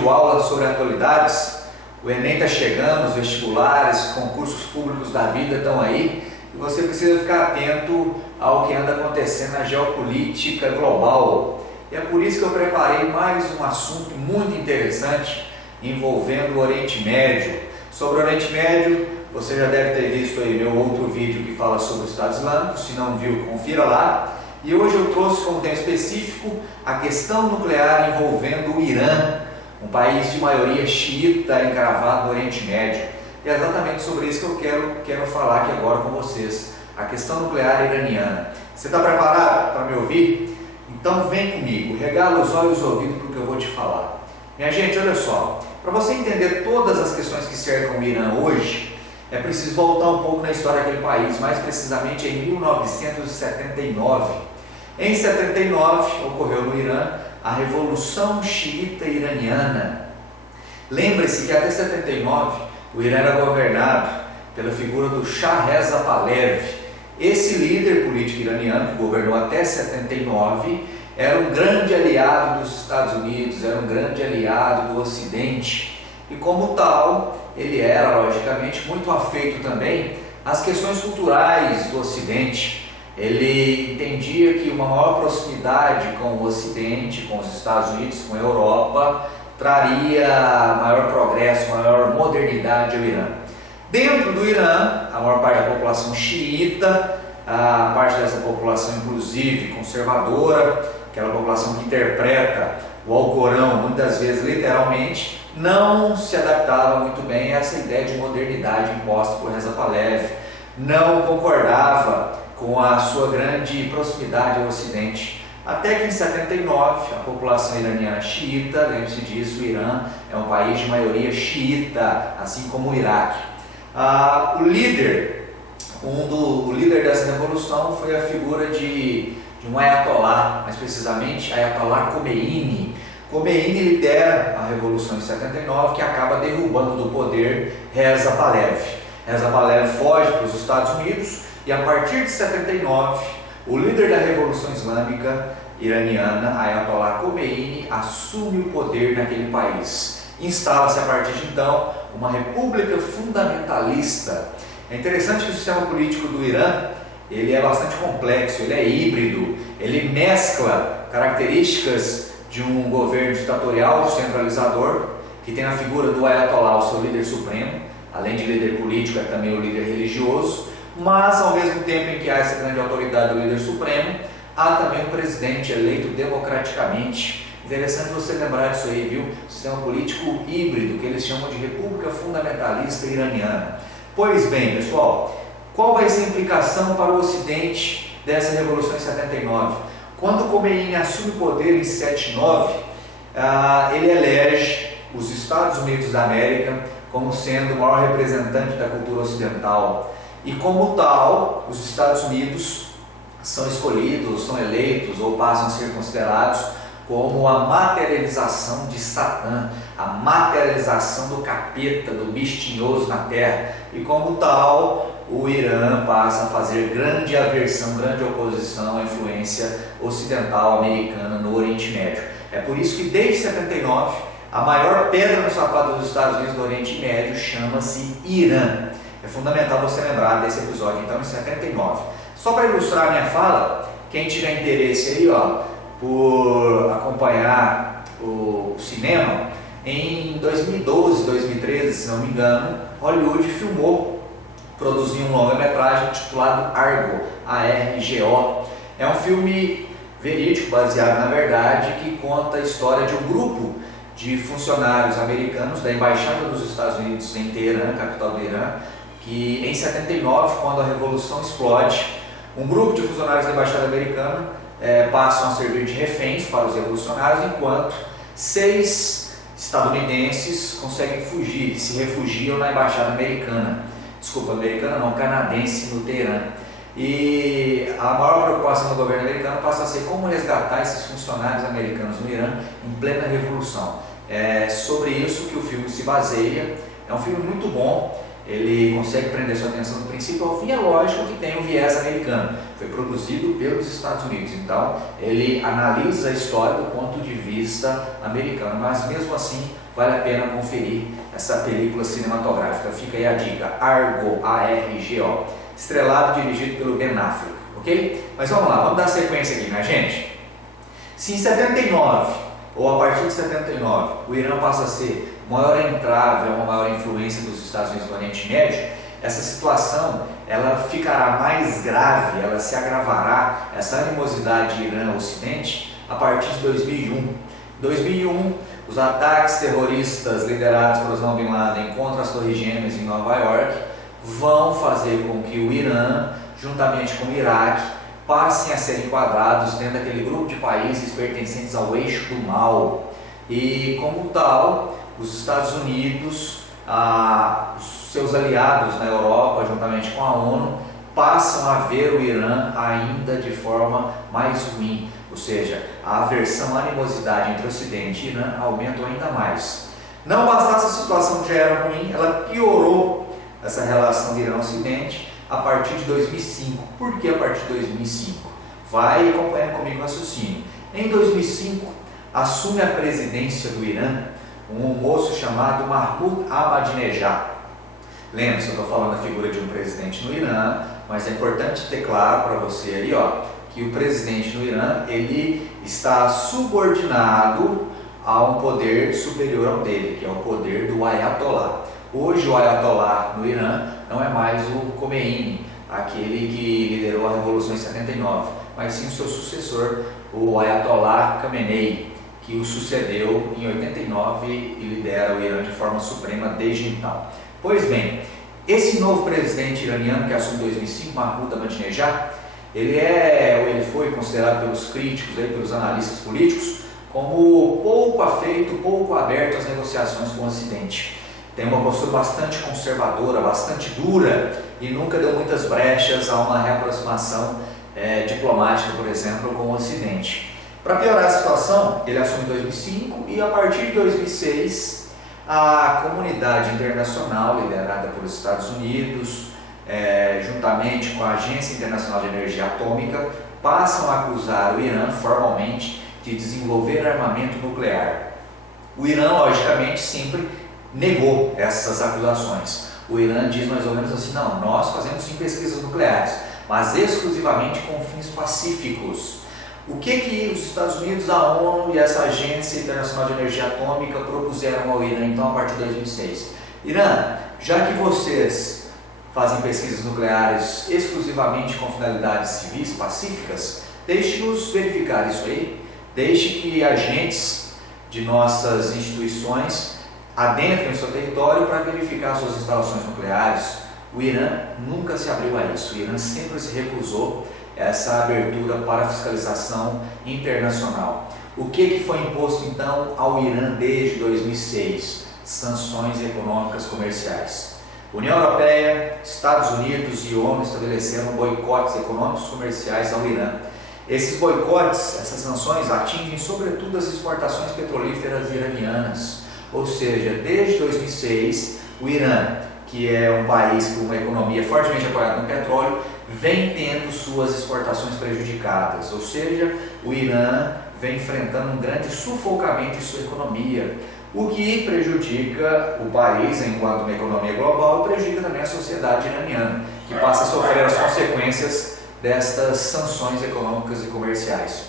videoaula sobre atualidades. O Enem está chegando, os vestibulares, concursos públicos da vida estão aí e você precisa ficar atento ao que anda acontecendo na geopolítica global. E é por isso que eu preparei mais um assunto muito interessante envolvendo o Oriente Médio. Sobre o Oriente Médio, você já deve ter visto aí meu outro vídeo que fala sobre o Estado Islâmico. Se não viu, confira lá. E hoje eu trouxe como tema específico a questão nuclear envolvendo o Irã, um país de maioria xiita encravado no Oriente Médio. E é exatamente sobre isso que eu quero falar aqui agora com vocês, a questão nuclear iraniana. Você está preparado para me ouvir? Então vem comigo, regala os olhos e os ouvidos para o que eu vou te falar. Minha gente, olha só, para você entender todas as questões que cercam o Irã hoje, é preciso voltar um pouco na história daquele país, mais precisamente em 1979. Em 79 ocorreu no Irã a Revolução Xiita Iraniana. Lembre-se que até 79 o Irã era governado pela figura do Shah Reza Pahlavi. Esse líder político iraniano que governou até 79 era um grande aliado dos Estados Unidos, era um grande aliado do Ocidente e como tal ele era logicamente muito afeito também às questões culturais do Ocidente. Ele entendia que uma maior proximidade com o Ocidente, com os Estados Unidos, com a Europa, traria maior progresso, maior modernidade ao Irã. Dentro do Irã, a maior parte da população xiita, a parte dessa população inclusive conservadora, aquela população que interpreta o Alcorão muitas vezes literalmente, não se adaptava muito bem a essa ideia de modernidade imposta por Reza Pahlavi, não concordava com a sua grande proximidade ao Ocidente. Até que em 79, a população iraniana xiita, lembre-se disso, o Irã é um país de maioria xiita, assim como o Iraque. O líder dessa revolução foi a figura de um ayatolá, mais precisamente Ayatollah Khomeini. Khomeini lidera a revolução em 79, que acaba derrubando do poder Reza Pahlavi. Reza Pahlavi foge para os Estados Unidos e a partir de 79, o líder da Revolução Islâmica iraniana, Ayatollah Khomeini, assume o poder naquele país. Instala-se a partir de então uma república fundamentalista. É interessante que o sistema político do Irã ele é bastante complexo, ele é híbrido, ele mescla características de um governo ditatorial centralizador, que tem a figura do Ayatollah, o seu líder supremo, além de líder político, é também o líder religioso, mas ao mesmo tempo em que há essa grande autoridade do líder supremo, há também um presidente eleito democraticamente. Interessante você lembrar disso aí, viu? Sistema político híbrido, que eles chamam de República Fundamentalista Iraniana. Pois bem, pessoal, qual vai ser a implicação para o Ocidente dessa Revolução em 79? Quando Khomeini assume o poder em 79, ele elege os Estados Unidos da América como sendo o maior representante da cultura ocidental. E como tal, os Estados Unidos são escolhidos, são eleitos ou passam a ser considerados como a materialização de Satã, a materialização do capeta, do bicho tinhoso na terra. E como tal, o Irã passa a fazer grande aversão, grande oposição à influência ocidental americana no Oriente Médio. É por isso que desde 79, a maior pedra no sapato dos Estados Unidos no Oriente Médio chama-se Irã. É fundamental você lembrar desse episódio, então, em 79. Só para ilustrar a minha fala, quem tiver interesse aí, por acompanhar o cinema, em 2012, 2013, se não me engano, Hollywood produziu um longa-metragem titulado Argo, A-R-G-O. É um filme verídico, baseado na verdade, que conta a história de um grupo de funcionários americanos da Embaixada dos Estados Unidos em Teherã, capital do Irã, que em 79, quando a Revolução explode, um grupo de funcionários da Embaixada Americana passam a servir de reféns para os revolucionários, enquanto 6 estadunidenses conseguem fugir, se refugiam na Embaixada Americana. Desculpa, americana não, canadense no Teherã. E a maior preocupação do governo americano passa a ser como resgatar esses funcionários americanos no Irã em plena revolução. É sobre isso que o filme se baseia. É um filme muito bom. ele consegue prender sua atenção do princípio ao fim. É lógico que tem um viés americano, foi produzido pelos Estados Unidos, então ele analisa a história do ponto de vista americano, mas mesmo assim vale a pena conferir essa película cinematográfica. Fica aí a dica, Argo, A-R-G-O, estrelado e dirigido pelo Ben Affleck, ok? Mas vamos lá, vamos dar sequência aqui, minha gente. Se em 79, ou a partir de 79, o Irã passa a ser o maior entrave, uma maior influência dos Estados Unidos no Oriente Médio, essa situação ela ficará mais grave, ela se agravará, essa animosidade Irã-Ocidente, a partir de 2001. 2001, os ataques terroristas liderados por Osama Bin Laden contra as Torres Gêmeas em Nova York vão fazer com que o Irã, juntamente com o Iraque, passem a ser enquadrados dentro daquele grupo de países pertencentes ao eixo do mal. E como tal, os Estados Unidos, os seus aliados na Europa, juntamente com a ONU, passam a ver o Irã ainda de forma mais ruim. Ou seja, a aversão, a animosidade entre Ocidente e Irã aumentam ainda mais. Não bastasse a situação que já era ruim, ela piorou essa relação de Irã-Ocidente a partir de 2005. Por que a partir de 2005? Vai acompanhando comigo o raciocínio. Em 2005, assume a presidência do Irã um moço chamado Mahmoud Ahmadinejad. Lembra-se, eu estou falando da figura de um presidente no Irã, mas é importante ter claro para você aí, que o presidente no Irã, ele está subordinado a um poder superior ao dele, que é o poder do Ayatollah. Hoje o Ayatollah no Irã não é mais o Khomeini, aquele que liderou a Revolução em 79, mas sim o seu sucessor, o Ayatollah Khamenei, que o sucedeu em 89 e lidera o Irã de forma suprema desde então. Pois bem, esse novo presidente iraniano que assume em 2005, Mahmoud Ahmadinejad, ele foi considerado pelos críticos, pelos analistas políticos, como pouco afeito, pouco aberto às negociações com o Ocidente. Tem uma postura bastante conservadora, bastante dura e nunca deu muitas brechas a uma reaproximação diplomática, por exemplo, com o Ocidente. Para piorar a situação, ele assume em 2005 e a partir de 2006 a comunidade internacional liderada pelos Estados Unidos, juntamente com a Agência Internacional de Energia Atômica, passam a acusar o Irã formalmente de desenvolver armamento nuclear. O Irã, logicamente, sempre negou essas acusações. O Irã diz mais ou menos assim, não, nós fazemos sim pesquisas nucleares, mas exclusivamente com fins pacíficos. O que os Estados Unidos, a ONU e essa Agência Internacional de Energia Atômica propuseram ao Irã, então, a partir de 2006? Irã, já que vocês fazem pesquisas nucleares exclusivamente com finalidades civis, pacíficas, deixe-nos verificar isso aí, deixe que agentes de nossas instituições adentrem o seu território para verificar suas instalações nucleares. O Irã nunca se abriu a isso, o Irã sempre se recusou essa abertura para fiscalização internacional. O que foi imposto então ao Irã desde 2006? Sanções econômicas comerciais. União Europeia, Estados Unidos e ONU estabeleceram boicotes econômicos comerciais ao Irã. Esses boicotes, essas sanções atingem sobretudo as exportações petrolíferas iranianas. Ou seja, desde 2006, o Irã, que é um país com uma economia fortemente apoiada no petróleo, vem tendo suas exportações prejudicadas. Ou seja, o Irã vem enfrentando um grande sufocamento em sua economia, o que prejudica o país enquanto uma economia global e prejudica também a sociedade iraniana, que passa a sofrer as consequências destas sanções econômicas e comerciais.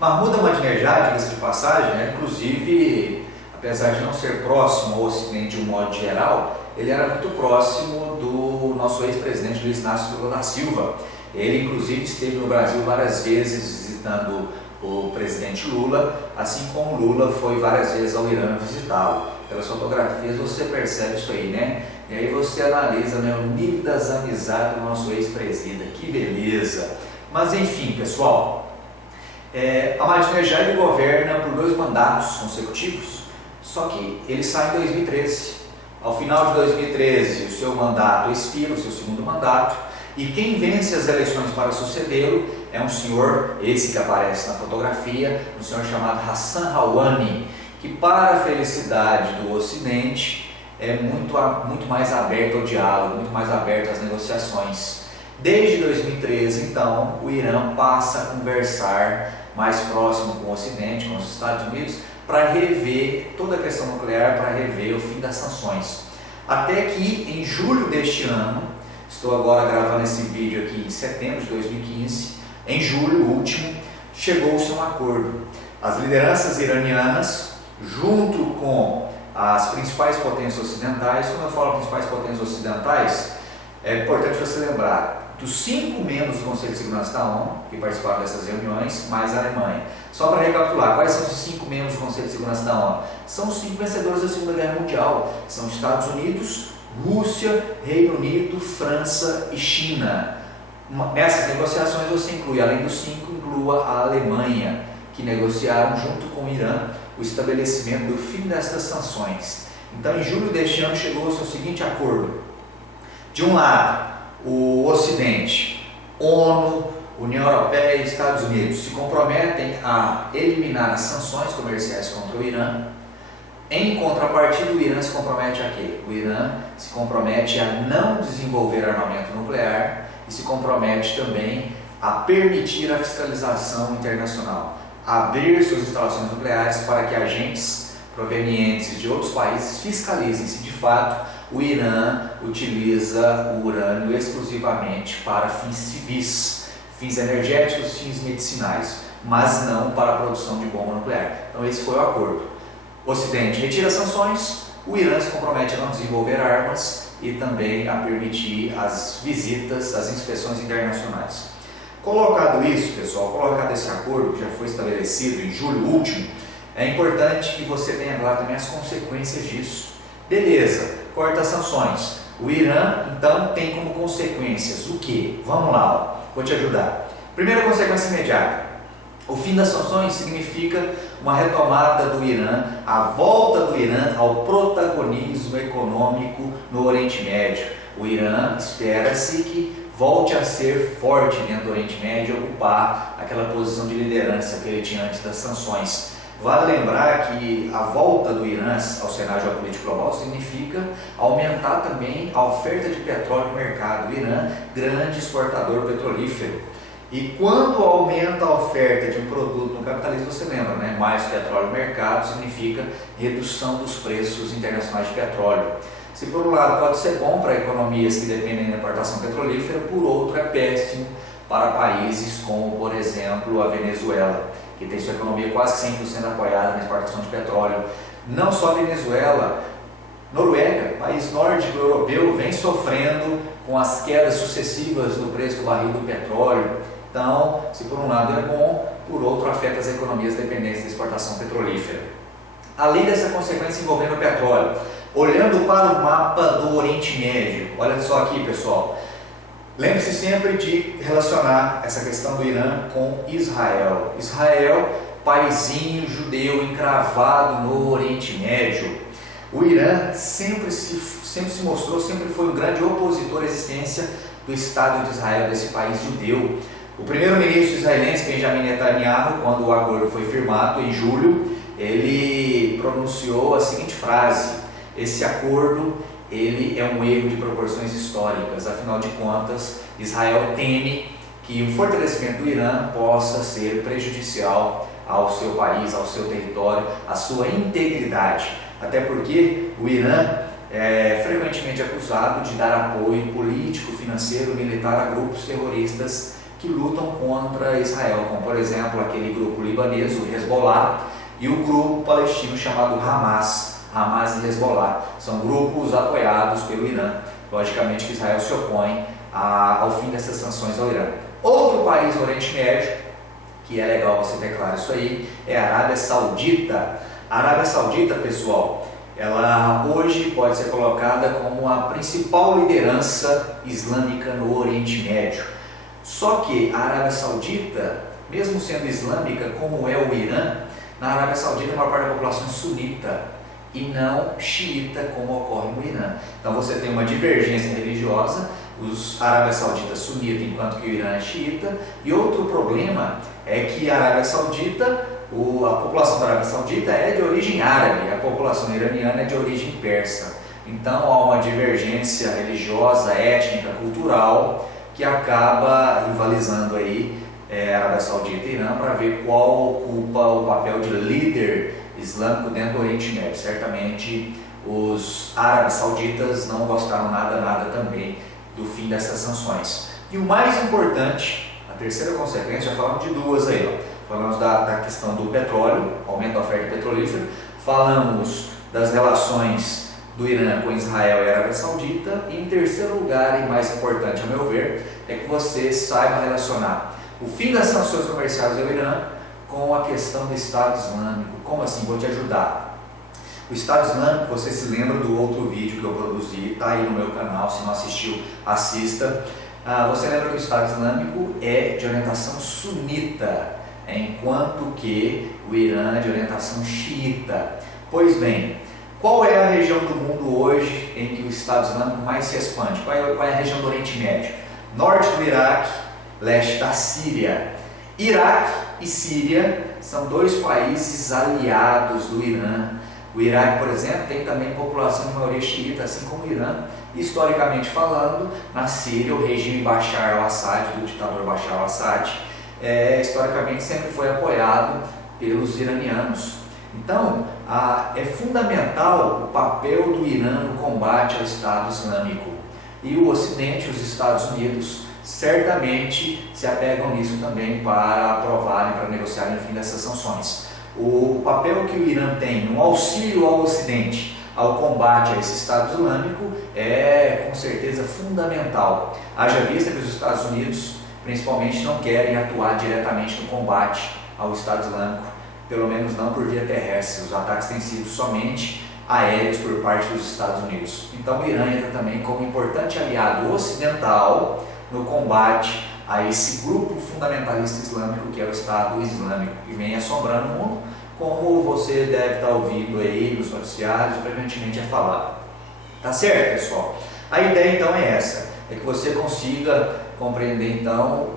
Mahmoud Ahmadinejad, diga-se de passagem, inclusive, apesar de não ser próximo ao Ocidente de um modo geral, ele era muito próximo do nosso ex-presidente Luiz Inácio Lula da Silva. Ele, inclusive, esteve no Brasil várias vezes visitando o presidente Lula, assim como Lula foi várias vezes ao Irã visitá-lo. Pelas fotografias você percebe isso aí, né? E aí você analisa, o nível das amizades do nosso ex-presidente. Que beleza! Mas enfim, pessoal, Ahmadinejad governa por 2 mandatos consecutivos, só que ele sai em 2013. Ao final de 2013, o seu mandato expira, o seu segundo mandato, e quem vence as eleições para sucedê-lo é um senhor, esse que aparece na fotografia, um senhor chamado Hassan Rouhani, que, para a felicidade do Ocidente, é muito mais aberto ao diálogo, muito mais aberto às negociações. Desde 2013, então, o Irã passa a conversar mais próximo com o Ocidente, com os Estados Unidos, para rever toda a questão nuclear, para rever o fim das sanções. Até que em julho deste ano, estou agora gravando esse vídeo aqui em setembro de 2015, em julho último, chegou-se a um acordo. As lideranças iranianas, junto com as principais potências ocidentais, quando eu falo principais potências ocidentais, é importante você lembrar dos 5 membros do Conselho de Segurança da ONU que participaram dessas reuniões, mais a Alemanha. Só para recapitular, quais são os 5 membros do Conselho de Segurança da ONU? São os 5 vencedores da Segunda Guerra Mundial. São Estados Unidos, Rússia, Reino Unido, França e China. Nessas negociações você inclui, além dos 5, inclua a Alemanha, que negociaram junto com o Irã o estabelecimento do fim destas sanções. Então, em julho deste ano, chegou-se ao seguinte acordo. De um lado, o Ocidente, ONU, União Europeia e Estados Unidos se comprometem a eliminar as sanções comerciais contra o Irã. Em contrapartida, o Irã se compromete a quê? O Irã se compromete a não desenvolver armamento nuclear e se compromete também a permitir a fiscalização internacional, abrir suas instalações nucleares para que agentes provenientes de outros países fiscalizem se de fato o Irã utiliza o urânio exclusivamente para fins civis, fins energéticos, fins medicinais, mas não para a produção de bomba nuclear. Então esse foi o acordo. O Ocidente retira sanções, o Irã se compromete a não desenvolver armas e também a permitir as visitas, as inspeções internacionais. Colocado isso, pessoal, colocado esse acordo que já foi estabelecido em julho último, é importante que você tenha claro também as consequências disso. Beleza, corta as sanções. O Irã, então, tem como consequências o quê? Vamos lá, vou te ajudar. Primeira consequência imediata. O fim das sanções significa uma retomada do Irã, a volta do Irã ao protagonismo econômico no Oriente Médio. O Irã espera-se que volte a ser forte dentro do Oriente Médio e ocupar aquela posição de liderança que ele tinha antes das sanções. Vale lembrar que a volta do Irã ao cenário geopolítico global significa aumentar também a oferta de petróleo no mercado. O Irã, grande exportador petrolífero. E quando aumenta a oferta de um produto no capitalismo, você lembra, né? Mais petróleo no mercado significa redução dos preços internacionais de petróleo. Se por um lado pode ser bom para economias que dependem da importação petrolífera, por outro é péssimo para países como, por exemplo, a Venezuela, que tem sua economia quase 100% apoiada na exportação de petróleo. Não só a Venezuela, Noruega, país nórdico europeu, vem sofrendo com as quedas sucessivas do preço do barril do petróleo. Então, se por um lado é bom, por outro afeta as economias dependentes da exportação petrolífera. Além dessa consequência envolvendo o petróleo, olhando para o mapa do Oriente Médio, olha só aqui, pessoal. Lembre-se sempre de relacionar essa questão do Irã com Israel. Israel, paizinho judeu encravado no Oriente Médio. O Irã sempre se mostrou, sempre foi um grande opositor à existência do Estado de Israel, desse país judeu. O primeiro-ministro israelense, Benjamin Netanyahu, quando o acordo foi firmado em julho, ele pronunciou a seguinte frase: esse acordo ele é um erro de proporções históricas, afinal de contas, Israel teme que o fortalecimento do Irã possa ser prejudicial ao seu país, ao seu território, à sua integridade. Até porque o Irã é frequentemente acusado de dar apoio político, financeiro, militar a grupos terroristas que lutam contra Israel, como por exemplo aquele grupo libanês, o Hezbollah, e o grupo palestino chamado Hamas e Hezbollah. São grupos apoiados pelo Irã. Logicamente que Israel se opõe ao fim dessas sanções ao Irã. Outro país do Oriente Médio, que é legal você ter claro isso aí, é a Arábia Saudita. A Arábia Saudita, pessoal, ela hoje pode ser colocada como a principal liderança islâmica no Oriente Médio. Só que a Arábia Saudita, mesmo sendo islâmica como é o Irã, na Arábia Saudita a maior parte da população é sunita e não xiita, como ocorre no Irã. Então você tem uma divergência religiosa, os Arábia Saudita sunita enquanto que o Irã é xiita, e outro problema é que a Arábia Saudita, a população da Arábia Saudita é de origem árabe, a população iraniana é de origem persa. Então há uma divergência religiosa, étnica, cultural que acaba rivalizando aí Arábia Saudita e Irã para ver qual ocupa o papel de líder islâmico dentro do Oriente Médio. Certamente os árabes sauditas não gostaram nada também do fim dessas sanções. E o mais importante, a terceira consequência, já falamos de duas aí, ó. Falamos da questão do petróleo, aumento da oferta petrolífera, falamos das relações do Irã com Israel e Arábia Saudita, e em terceiro lugar, e mais importante a meu ver, é que você saiba relacionar o fim das sanções comerciais ao Irã com a questão do Estado Islâmico. Como assim? Vou te ajudar. O Estado Islâmico, você se lembra do outro vídeo que eu produzi, está aí no meu canal, se não assistiu, assista. Você lembra que o Estado Islâmico é de orientação sunita, enquanto que o Irã é de orientação xiita. Pois bem, qual é a região do mundo hoje em que o Estado Islâmico mais se expande? Qual é a região do Oriente Médio? Norte do Iraque, leste da Síria. Iraque e Síria são dois países aliados do Irã. O Iraque, por exemplo, tem também população de maioria xiita, assim como o Irã. Historicamente falando, na Síria, o regime Bashar al-Assad, do ditador Bashar al-Assad, historicamente sempre foi apoiado pelos iranianos. Então, é fundamental o papel do Irã no combate ao Estado Islâmico. E o Ocidente, os Estados Unidos, certamente se apegam nisso também para aprovarem, para negociarem o fim dessas sanções. O papel que o Irã tem no auxílio ao Ocidente, ao combate a esse Estado Islâmico, é com certeza fundamental. Haja vista que os Estados Unidos, principalmente, não querem atuar diretamente no combate ao Estado Islâmico, pelo menos não por via terrestre. Os ataques têm sido somente aéreos por parte dos Estados Unidos. Então o Irã entra também como importante aliado ocidental no combate a esse grupo fundamentalista islâmico que é o Estado Islâmico, que vem assombrando o mundo, como você deve estar ouvindo aí nos noticiários, frequentemente é falado. Tá certo, pessoal? A ideia então é essa, é que você consiga compreender então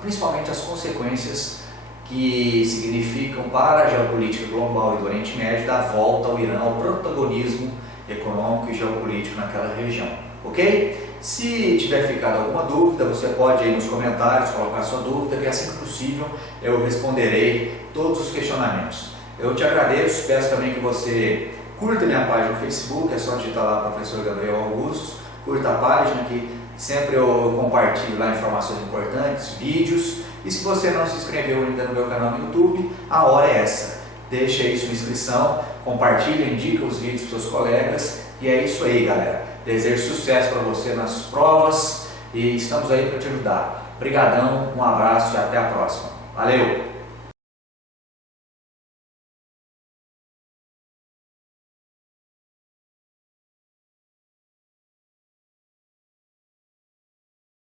principalmente as consequências que significam para a geopolítica global e do Oriente Médio da volta ao Irã ao protagonismo econômico e geopolítico naquela região, ok? Se tiver ficado alguma dúvida, você pode aí nos comentários colocar sua dúvida, que assim que possível eu responderei todos os questionamentos. Eu te agradeço, peço também que você curta minha página no Facebook, é só digitar lá Professor Gabriel Augusto, curta a página que sempre eu compartilho lá informações importantes, vídeos, e se você não se inscreveu ainda no meu canal no YouTube, a hora é essa. Deixa aí sua inscrição, compartilha, indica os vídeos para os seus colegas, e é isso aí, galera. Desejo sucesso para você nas provas e estamos aí para te ajudar. Obrigadão, um abraço e até a próxima. Valeu!